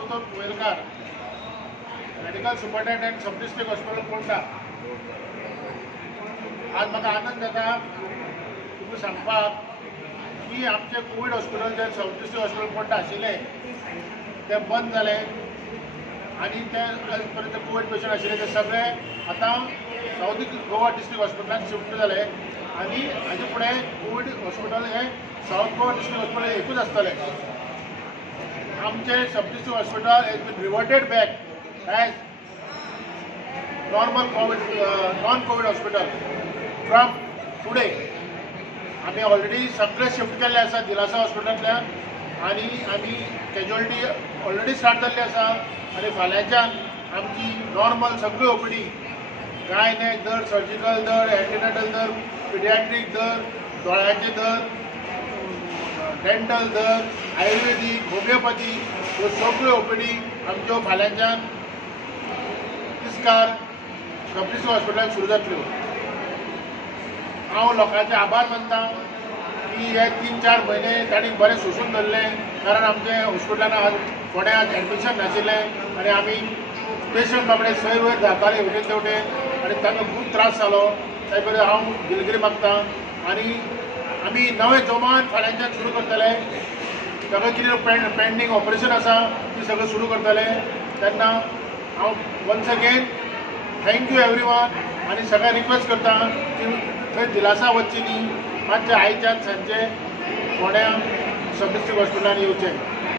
अमृतोत वयलकार, medical superintendent सब district hospital Phonda. आज म्हाका आनंद जाता तुमकां सांगपाक की आमचे कोविड हॉस्पिटल जे सब डिस्ट्रिक्ट हॉस्पिटल फोंडा आशिल्ले ते बंद जाले आनी ते आज पर्यंत कोविड पेशंट आशिल्ले ते सगळे आतां साऊथ गोवा डिस्ट्रिक्ट हॉस्पिटलांत शिफ्ट जाले आनी हाजे फुडें कोविड हॉस्पिटल हे साऊथ गोवा डिस्ट्रिक्ट हॉस्पिटल एकूच आसतलें। आमचे सब district hospital has been reverted back as normal COVID non COVID hospital from today. आमी ऑलरेडी सगळे शिफ्ट केल्ले आसा दिलासा हॉस्पिटलांतल्यान आनी आमी कॅज्युअलिटी ऑलरेडी स्टार्ट जाल्ली आसा आनी फाल्यांच्यान आमची नॉर्मल सगळी ओपीडी गायनेक दर, सर्जिकल दर, एंटीनेटल दर, पिडियाट्रीक दर, दोळ्यांचे दर, डेंटल दर, आयुर्वेदीक, होमिओपॅथी ह्यो सगळ्यो ओपीडी आमच्यो फाल्यांच्यान तिस्कार सब डिस्ट्रिक्ट हॉस्पिटलांत सुरू जातल्यो। हांव लोकांचे आभार मानता की हे 3-4 म्हयने तांणी बरें सोंसून धरले, कारण आमचे हॉस्पिटलान आज फोंड्या आज एडमिशन नाशिल्लें आनी आमी पेशंट बाबडे सय वयर धांवताले हेवटेन तेवटेन आनी तांकां खूब त्रास जालो। त्या खातीर हांव दिलगिरी मागतां आनी आमी नवे जोमान फाल्यांच्यान सुरू करतले। सगळें कितें पेंडींग ऑपरेशन आसा ती सगळें सुरू करतले। तेन्ना हांव once again thank you every आनी सगळ्यांक रिक्वेस्ट करता की थंय दिलासा वचची न्ही, मातशें आयच्यान सांजचे फोंड्या सब डिस्ट्रिक्ट हॉस्पिटलान येवचें।